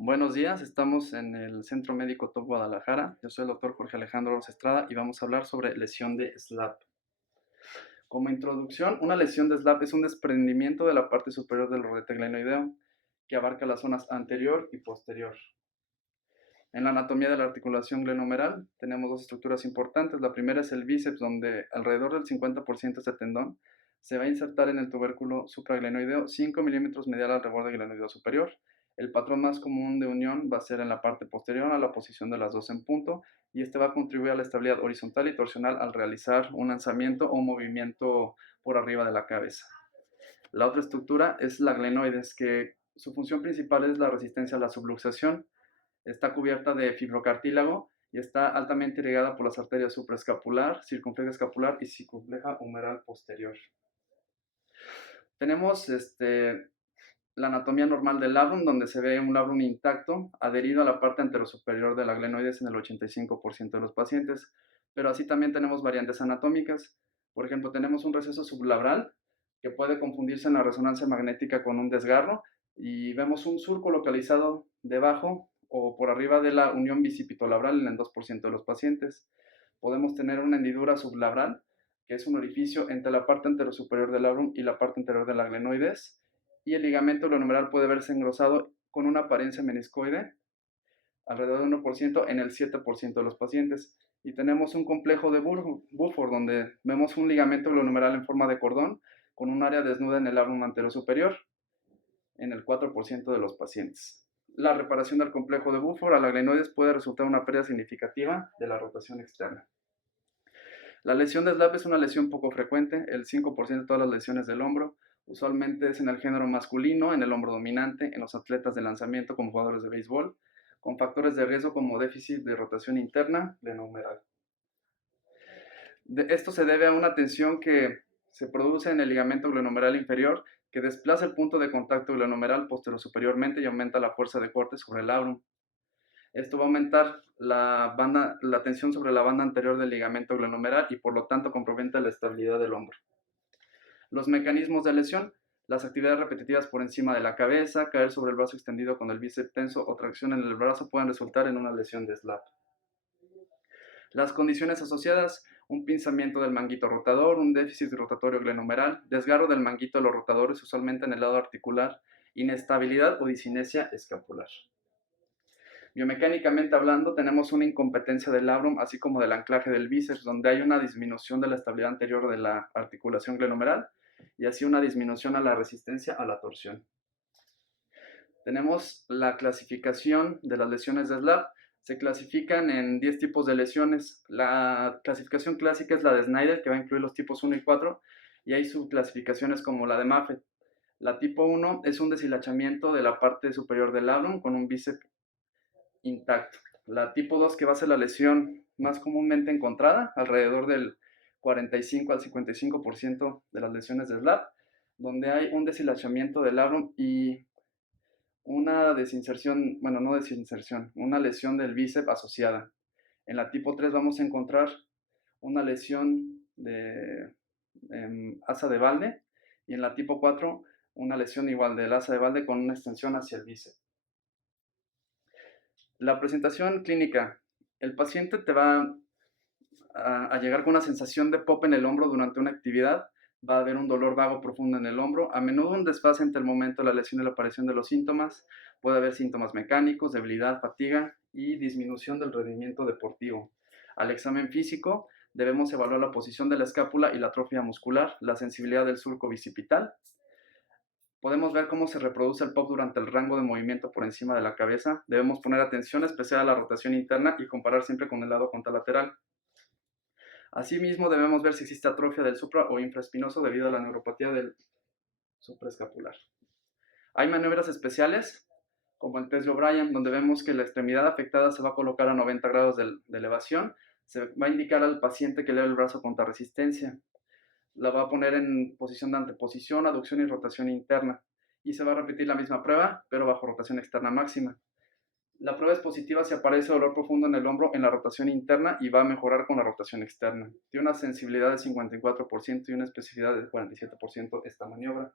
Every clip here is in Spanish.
Buenos días, estamos en el Centro Médico Top Guadalajara. Yo soy el doctor Jorge Alejandro Estrada y vamos a hablar sobre lesión de SLAP. Como introducción, una lesión de SLAP es un desprendimiento de la parte superior del rodete glenoideo que abarca las zonas anterior y posterior. En la anatomía de la articulación glenohumeral tenemos dos estructuras importantes. La primera es el bíceps, donde alrededor del 50% de este tendón se va a insertar en el tubérculo supraglenoideo 5 milímetros medial al reborde glenoideo superior. El patrón más común de unión va a ser en la parte posterior a la posición de las dos en punto, y este va a contribuir a la estabilidad horizontal y torsional al realizar un lanzamiento o movimiento por arriba de la cabeza. La otra estructura es la glenoides, que su función principal es la resistencia a la subluxación. Está cubierta de fibrocartílago y está altamente irrigada por las arterias supraescapular, circunfleja escapular y circunfleja humeral posterior. Tenemos la anatomía normal del labrum, donde se ve un labrum intacto adherido a la parte anterosuperior de la glenoides en el 85% de los pacientes, pero así también tenemos variantes anatómicas. Por ejemplo, tenemos un receso sublabral que puede confundirse en la resonancia magnética con un desgarro, y vemos un surco localizado debajo o por arriba de la unión bicipitolabral en el 2% de los pacientes. Podemos tener una hendidura sublabral, que es un orificio entre la parte anterosuperior del labrum y la parte anterior de la glenoides, y el ligamento glenohumeral puede verse engrosado con una apariencia meniscoide alrededor de 1% en el 7% de los pacientes. Y tenemos un complejo de Buford, donde vemos un ligamento glenohumeral en forma de cordón con un área desnuda en el labrum anterior superior en el 4% de los pacientes. La reparación del complejo de Buford a la glenoides puede resultar una pérdida significativa de la rotación externa. La lesión de SLAP es una lesión poco frecuente, el 5% de todas las lesiones del hombro. Usualmente es en el género masculino, en el hombro dominante, en los atletas de lanzamiento como jugadores de béisbol, con factores de riesgo como déficit de rotación interna glenohumeral. Esto se debe a una tensión que se produce en el ligamento glenohumeral inferior, que desplaza el punto de contacto glenohumeral posterior-superiormente y aumenta la fuerza de corte sobre el labrum. Esto va a aumentar la tensión sobre la banda anterior del ligamento glenohumeral y por lo tanto compromete la estabilidad del hombro. Los mecanismos de lesión: las actividades repetitivas por encima de la cabeza, caer sobre el brazo extendido con el bíceps tenso o tracción en el brazo pueden resultar en una lesión de SLAP. Las condiciones asociadas: un pinzamiento del manguito rotador, un déficit rotatorio glenohumeral, desgarro del manguito de los rotadores usualmente en el lado articular, inestabilidad o disinesia escapular. Biomecánicamente hablando, tenemos una incompetencia del labrum, así como del anclaje del bíceps, donde hay una disminución de la estabilidad anterior de la articulación glenohumeral y así una disminución a la resistencia a la torsión. Tenemos la clasificación de las lesiones de SLAP. Se clasifican en 10 tipos de lesiones. La clasificación clásica es la de Snyder, que va a incluir los tipos 1 y 4, y hay subclasificaciones como la de Maffet. La tipo 1 es un deshilachamiento de la parte superior del labrum con un bíceps intacto. La tipo 2, que va a ser la lesión más comúnmente encontrada, alrededor del 45 al 55% de las lesiones de SLAP, donde hay un deshilachamiento del labrum y una desinserción, bueno, no desinserción, una lesión del bíceps asociada. En la tipo 3 vamos a encontrar una lesión de asa de Valde, y en la tipo 4 una lesión igual del asa de Valde con una extensión hacia el bíceps. La presentación clínica: el paciente te va a llegar con una sensación de pop en el hombro durante una actividad, va a haber un dolor vago profundo en el hombro, a menudo un desfase entre el momento de la lesión y la aparición de los síntomas, puede haber síntomas mecánicos, debilidad, fatiga y disminución del rendimiento deportivo. Al examen físico debemos evaluar la posición de la escápula y la atrofia muscular, la sensibilidad del surco bicipital. Podemos ver cómo se reproduce el POP durante el rango de movimiento por encima de la cabeza. Debemos poner atención especial a la rotación interna y comparar siempre con el lado contralateral. Asimismo, debemos ver si existe atrofia del supra o infraespinoso debido a la neuropatía del supraescapular. Hay maniobras especiales, como el test de O'Brien, donde vemos que la extremidad afectada se va a colocar a 90 grados de elevación. Se va a indicar al paciente que eleve el brazo contra resistencia. La va a poner en posición de anteposición, aducción y rotación interna. Y se va a repetir la misma prueba, pero bajo rotación externa máxima. La prueba es positiva si aparece dolor profundo en el hombro en la rotación interna y va a mejorar con la rotación externa. Tiene una sensibilidad de 54% y una especificidad de 47% esta maniobra.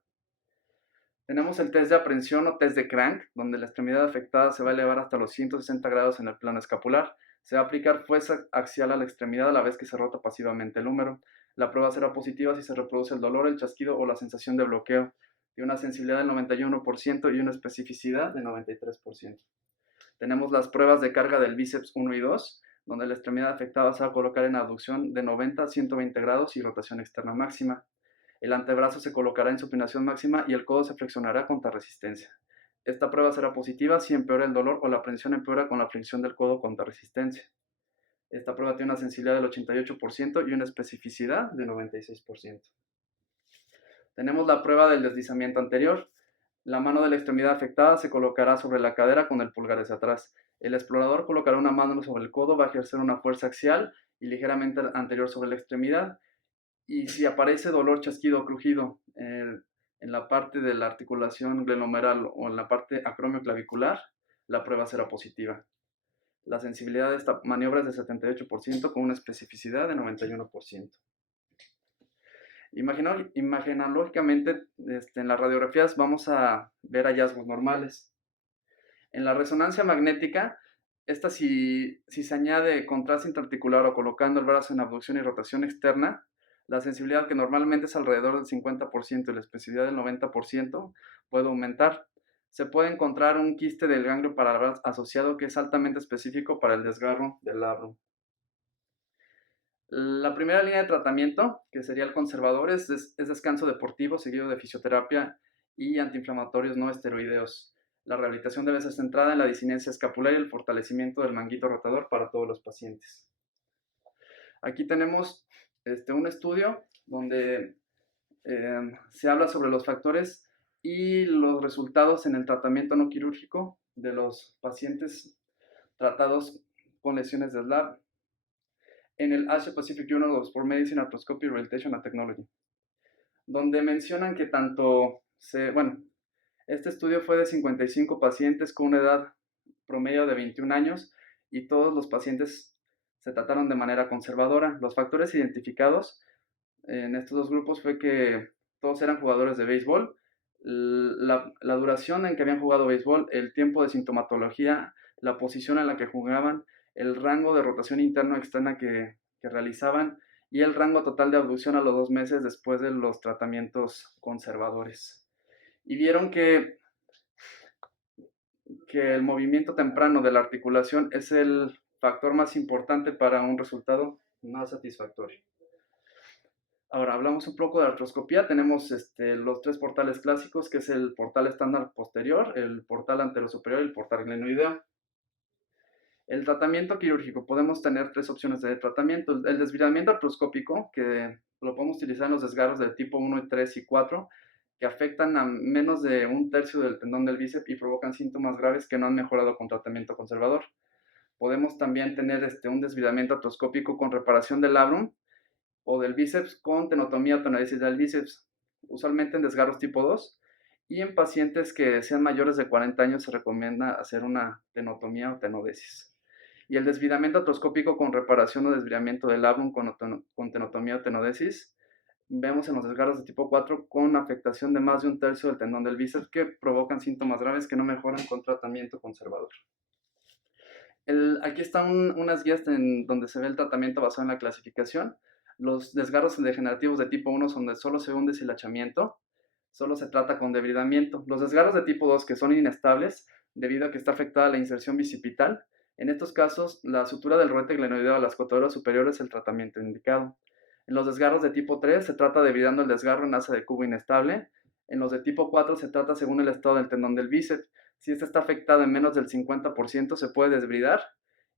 Tenemos el test de aprehensión o test de Crank, donde la extremidad afectada se va a elevar hasta los 160 grados en el plano escapular. Se va a aplicar fuerza axial a la extremidad a la vez que se rota pasivamente el húmero. La prueba será positiva si se reproduce el dolor, el chasquido o la sensación de bloqueo. Tiene una sensibilidad del 91% y una especificidad del 93%. Tenemos las pruebas de carga del bíceps 1 y 2, donde la extremidad afectada se va a colocar en abducción de 90 a 120 grados y rotación externa máxima. El antebrazo se colocará en supinación máxima y el codo se flexionará contra resistencia. Esta prueba será positiva si empeora el dolor o la prensión empeora con la flexión del codo contra resistencia. Esta prueba tiene una sensibilidad del 88% y una especificidad del 96%. Tenemos la prueba del deslizamiento anterior. La mano de la extremidad afectada se colocará sobre la cadera con el pulgar hacia atrás. El explorador colocará una mano sobre el codo, va a ejercer una fuerza axial y ligeramente anterior sobre la extremidad. Y si aparece dolor, chasquido o crujido en la parte de la articulación glenohumeral o en la parte acromioclavicular, la prueba será positiva. La sensibilidad de esta maniobra es de 78% con una especificidad de 91%. Imaginológicamente, en las radiografías vamos a ver hallazgos normales. En la resonancia magnética, esta si se añade contraste interarticular o colocando el brazo en abducción y rotación externa, la sensibilidad, que normalmente es alrededor del 50% y la especificidad del 90%, puede aumentar. Se puede encontrar un quiste del ganglio parabras asociado que es altamente específico para el desgarro del labrum. La primera línea de tratamiento, que sería el conservador, es descanso deportivo seguido de fisioterapia y antiinflamatorios no esteroideos. La rehabilitación debe ser centrada en la disinencia escapular y el fortalecimiento del manguito rotador para todos los pacientes. Aquí tenemos un estudio donde se habla sobre los factores y los resultados en el tratamiento no quirúrgico de los pacientes tratados con lesiones de SLAP en el Asia Pacific Journal of Sport Medicine, Arthroscopy, Rehabilitation and Technology, donde mencionan que este estudio fue de 55 pacientes con una edad promedio de 21 años y todos los pacientes se trataron de manera conservadora. Los factores identificados en estos dos grupos fue que todos eran jugadores de béisbol, la duración en que habían jugado béisbol, el tiempo de sintomatología, la posición en la que jugaban, el rango de rotación interna o externa que realizaban y el rango total de abducción a los 2 meses después de los tratamientos conservadores. Y vieron que el movimiento temprano de la articulación es el factor más importante para un resultado más satisfactorio. Ahora hablamos un poco de artroscopía. Tenemos los tres portales clásicos, que es el portal estándar posterior, el portal anterosuperior y el portal glenoideo. El tratamiento quirúrgico, podemos tener tres opciones de tratamiento. El desviamiento artroscópico, que lo podemos utilizar en los desgarros de tipo 1, 3 y 4, que afectan a menos de un tercio del tendón del bíceps y provocan síntomas graves que no han mejorado con tratamiento conservador. Podemos también tener un desviamiento artroscópico con reparación del labrum o del bíceps con tenotomía o tenodesis del bíceps, usualmente en desgarros tipo 2, y en pacientes que sean mayores de 40 años se recomienda hacer una tenotomía o tenodesis. Y el desviamiento artroscópico con reparación o desviamiento del labrum con tenotomía o tenodesis, vemos en los desgarros de tipo 4 con afectación de más de un tercio del tendón del bíceps que provocan síntomas graves que no mejoran con tratamiento conservador. Aquí están unas guías donde se ve el tratamiento basado en la clasificación. Los desgarros degenerativos de tipo 1 son donde solo se ve un deshilachamiento, solo se trata con debridamiento. Los desgarros de tipo 2 que son inestables debido a que está afectada la inserción bicipital, en estos casos la sutura del roete glenoideo a las cotadoras superiores es el tratamiento indicado. En los desgarros de tipo 3 se trata debridando el desgarro en asa de cubo inestable. En los de tipo 4 se trata según el estado del tendón del bíceps. Si este está afectado en menos del 50% se puede desbridar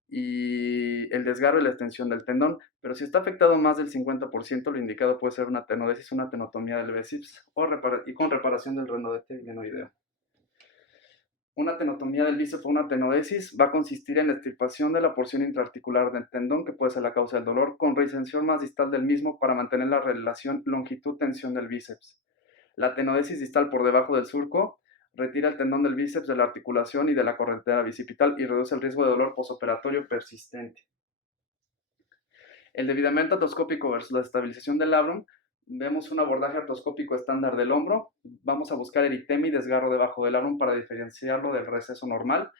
y el desgarro y la extensión del tendón, pero si está afectado más del 50%, lo indicado puede ser una tenodesis, una tenotomía del bíceps y con reparación del rodete glenoideo. Una tenotomía del bíceps o una tenodesis va a consistir en la extirpación de la porción intraarticular del tendón, que puede ser la causa del dolor, con reinserción más distal del mismo para mantener la relación longitud-tensión del bíceps. La tenodesis distal por debajo del surco retira el tendón del bíceps de la articulación y de la corretera bicipital y reduce el riesgo de dolor postoperatorio persistente. El debridamiento artroscópico versus la estabilización del labrum Vemos un abordaje artroscópico estándar del hombro. Vamos a buscar eritema y desgarro debajo del labrum para diferenciarlo del receso normal.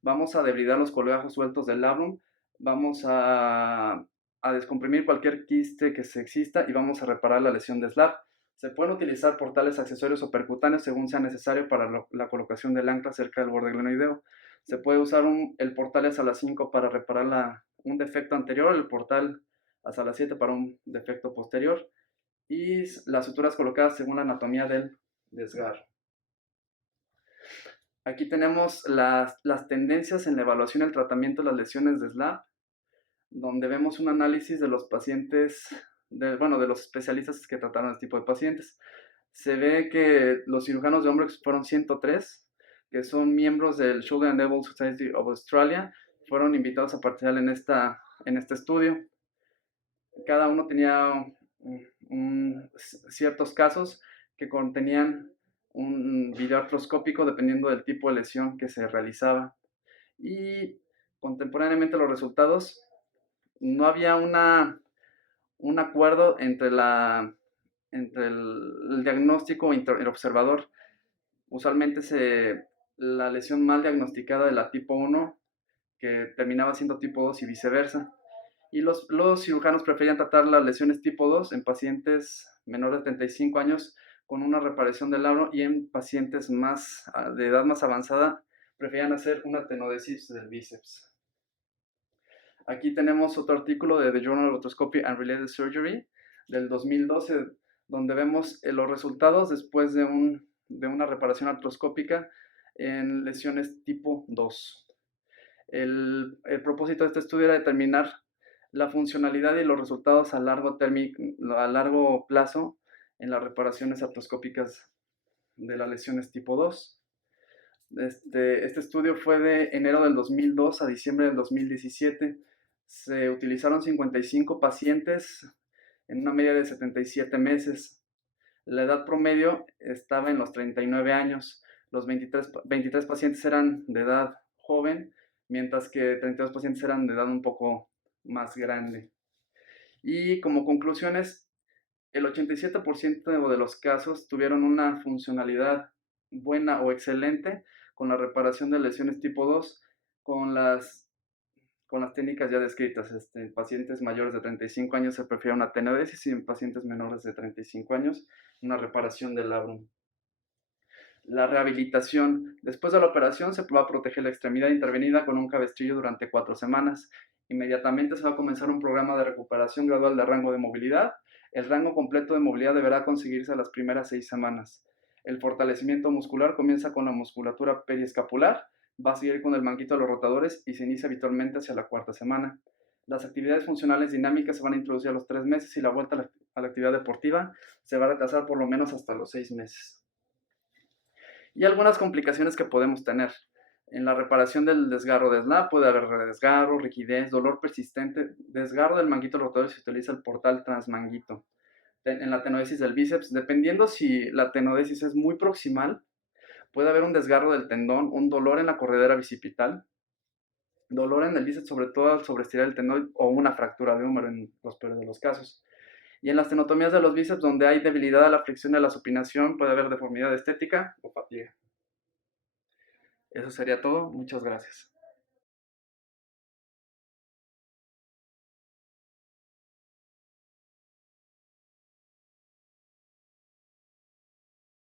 Vamos a debridar los colegajos sueltos del labrum. Vamos a descomprimir cualquier quiste que se exista y vamos a reparar la lesión de SLAP. Se pueden utilizar portales accesorios o percutáneos según sea necesario para la colocación del ancla cerca del borde glenoideo. Se puede usar el portal a sala 5 para reparar un defecto anterior, el portal a sala 7 para un defecto posterior y las suturas colocadas según la anatomía del desgarro. Aquí tenemos las tendencias en la evaluación y el tratamiento de las lesiones de SLAP, donde vemos un análisis de los pacientes, de los especialistas que trataron este tipo de pacientes. Se ve que los cirujanos de hombro fueron 103, que son miembros del Shoulder and Elbow Society of Australia, fueron invitados a participar en este estudio. Cada uno tenía ciertos casos que contenían un video artroscópico dependiendo del tipo de lesión que se realizaba. Y contemporáneamente los resultados, no había un acuerdo entre el diagnóstico y el observador. Usualmente la lesión mal diagnosticada de la tipo 1 que terminaba siendo tipo 2 y viceversa. Y los cirujanos preferían tratar las lesiones tipo 2 en pacientes menores de 35 años con una reparación del labro, y en pacientes de edad más avanzada preferían hacer una tenodesis del bíceps. Aquí tenemos otro artículo de The Journal of Arthroscopy and Related Surgery del 2012, donde vemos los resultados después de una reparación artroscópica en lesiones tipo 2. El propósito de este estudio era determinar la funcionalidad y los resultados a largo plazo en las reparaciones artroscópicas de las lesiones tipo 2. Este estudio fue de enero del 2002 a diciembre del 2017. Se utilizaron 55 pacientes en una media de 77 meses. La edad promedio estaba en los 39 años. Los 23 pacientes eran de edad joven, mientras que 32 pacientes eran de edad un poco más grande. Y como conclusiones, el 87% de los casos tuvieron una funcionalidad buena o excelente con la reparación de lesiones tipo 2 con las técnicas ya descritas. En pacientes mayores de 35 años se prefiere una tenodesis y en pacientes menores de 35 años una reparación del labrum. La rehabilitación. Después de la operación se va a proteger la extremidad intervenida con un cabestrillo durante 4 semanas. Inmediatamente se va a comenzar un programa de recuperación gradual de rango de movilidad. El rango completo de movilidad deberá conseguirse a las primeras 6 semanas. El fortalecimiento muscular comienza con la musculatura periescapular, va a seguir con el manguito de los rotadores y se inicia habitualmente hacia la 4ª semana. Las actividades funcionales dinámicas se van a introducir a los 3 meses y la vuelta a la actividad deportiva se va a retrasar por lo menos hasta los 6 meses. Y algunas complicaciones que podemos tener. En la reparación del desgarro de SLAP puede haber redesgarro, rigidez, dolor persistente. Desgarro del manguito rotador se utiliza el portal transmanguito. En la tenodesis del bíceps, dependiendo si la tenodesis es muy proximal, puede haber un desgarro del tendón, un dolor en la corredera bicipital, dolor en el bíceps, sobre todo al sobreestirar el tendón, o una fractura de húmero en los peores de los casos. Y en las tenotomías de los bíceps, donde hay debilidad a la flexión y a la supinación, puede haber deformidad estética o fatiga. Eso sería todo. Muchas gracias.